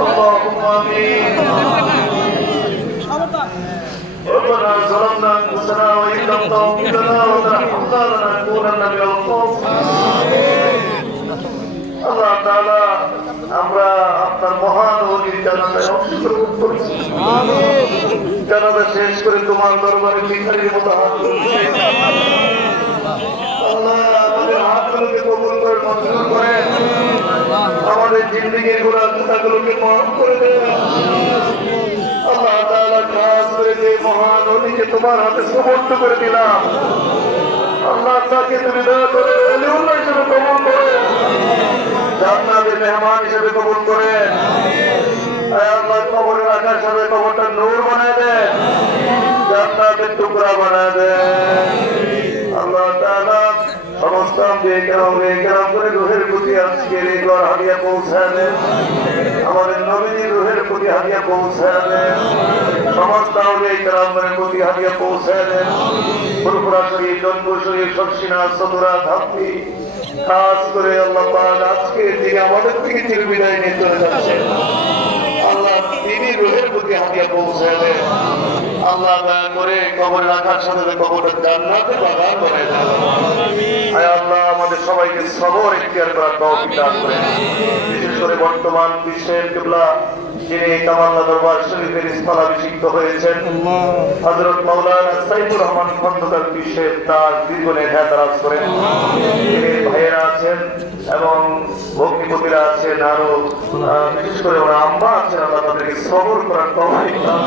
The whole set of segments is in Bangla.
اللهم آمين ربنا ظلمنا أنفسنا وإن لم تغفر لنا وترحمنا لنكونن من الخاسرين আল্লাহ তাআলা আমরা আপনার মহান ওলির জানাতে অংশগ্রহণ করেছি জানাতে শেষ করে তোমার দরবারে ভিখারির মতো হাত তুলছি আল্লাহ আমাদের হাতগুলোকে কবুল করে মঞ্জুর করে আমাদের জিন্দেগির গুনাহ খাতাগুলোকে মাফ করে দেন আল্লাহ তাআলা খাস করে যে মহান ওলিকে তোমার হাতে সুপর্দ করে দিলাম আল্লাহ তাকে তুমি দয়া করে ওলিউল্লাহ হিসেবে কবুল করে জান্নাতের মেহমান হিসেবে কবুল করে আল্লাহ কবরের আকার সাথে কবরটা নূর বানায় দেন জান্নাতের টুকরা বানায় দেন আল্লাহ তাআলা সমস্ত কেরাম করে রুহের প্রতি আজকের এই দোয়ার হাদিয়া পৌঁছায় দেন আমাদের নবীর রুহের প্রতি হাদিয়া পৌঁছায় দেন সমস্ত কেরামের প্রতি হাদিয়া পৌঁছায় দেন ফুরফুরা শরীফ জনপুর শরীফ শর্ষিনা সদরা ধাপি খাস করে আল্লাহ পাক আজকে থেকে আমাদের থেকে চির বিদায় নিয়ে চলে যাচ্ছে আল্লাহ তিনি রুহের প্রতি হাদিয়া পৌঁছায় দেন আল্লাহ দয়া করে কবরে রাখার সাথে কবরটা জান্নাতের বাগান বানায় দেন আয় আল্লাহ আমাদের সবাইকে সবর ইখতিয়ার করার তৌফিক দান করেন বিশেষ করে বর্তমান বিশ্বের কিবলা যিনি কামাল্লা দরবার শরীফের স্থলাভিষিক্ত হয়েছেন হযরত মাওলানা সাইফুর রহমান খন্দকার বিশ্বের তার দীর্ঘনে হায়াত করেন যিনি ভাইয়েরা আছেন এবং ভক্তিপতিরা আছেন আরো বিশেষ করে ওরা আম্মা আছেন আল্লাহ তাদেরকে সবর করার তৌফিক দান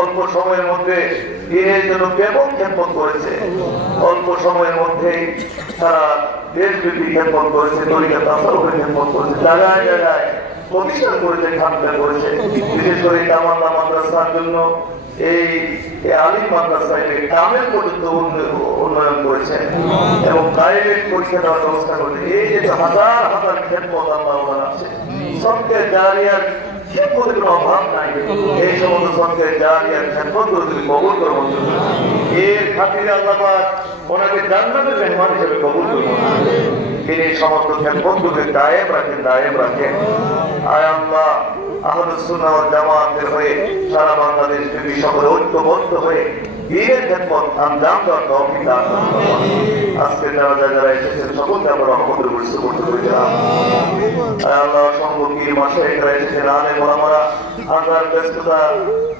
অল্প সময়ের মধ্যে দিনের জন্য ব্যাপক খেদমত করেছে অল্প সময়ের মধ্যেই তারা দেশব্যাপী খেদমত করেছে তরিকাত তাসাউফের খেদমত করেছে জায়গায় জায়গায় প্রতিষ্ঠান করেছে খানকা করেছে বিশেষ করে কামাল্লা মাদ্রাসার জন্য এই আলিম মাদ্রাসায় কামেল পর্যন্ত উন্নয়ন করেছে এবং প্রাইভেট পরীক্ষা দেওয়ার ব্যবস্থা করেছে এই যে হাজার হাজার খেদমত আল্লাহ আছে সবকে জারিয়ার খেদমতের কোনো অভাব নাই এই সমস্ত সবকে জারিয়ার খেদমতগুলো তুমি কবুল করো এর খাতিরে আল্লাহ পাক ওনাকে জান্নাতের মেহমান হিসেবে কবুল করবেন তিনি সমস্ত খেদমতগুলোকে দায়েম রাখেন আয় আল্লাহ আহলুস সুন্নাহ ওয়াল জামাতের হয়ে সারা বাংলাদেশ ব্যাপী সকলে ঐক্যবদ্ধ হয়ে দ্বীনের খেদমত আঞ্জাম দেওয়ার তৌফিক দান করুন আজকে যারা এসেছেন সকলকে আমরা রহমতের বর্ষিত করতে পেরেছিলাম আয় আল্লাহ সম্পর্কের মাশায়েখরা এসেছেন আলেম ওলামারা আল্লাহর ব্যস্ততা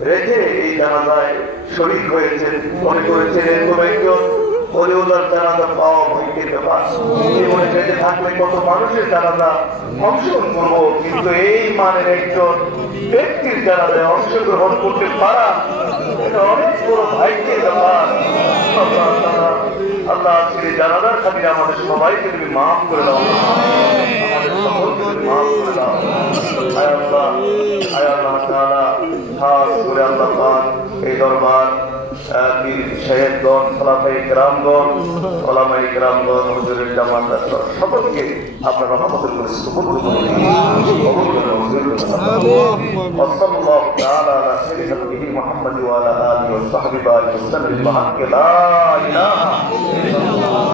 রেখে এই জানাজায় শরীক হয়েছেন মনে করেছেন এরকম একজন ওলিউল্লাহর জানাজা পাওয়া ভাগ্যের ব্যাপার জীবনে বেঁচে থাকলে কত মানুষের জানাজা অংশগ্রহণ করবো কিন্তু এই মানের একজন ব্যক্তির জানাজায় অংশগ্রহণ করতে পারা এটা অনেক বড় ভাগ্যের ব্যাপার আল্লাহ আজকে জানাজার খাতিরে আমাদের সবাইকে তুমি মাফ করে দাও আমাদের সকলকে তুমি মাফ করে দাও আয় আল্লাহ তাআলা খাস করে আল্লাহ পাক এই দরবার শহীদগণ খোলাফায়ে কেরামগণ ওলামায়ে কেরামগণ হুজুরের জামাত সকলকে আপনার রহমতের করে সুবহান সাল্লাল্লাহু তাআলা আলা সাইয়্যিদিনা মুহাম্মদ ওয়া আলা আলিহি ওয়া সাহবিহি ওয়া সাল্লাম লা ইলাহা ইল্লাল্লাহ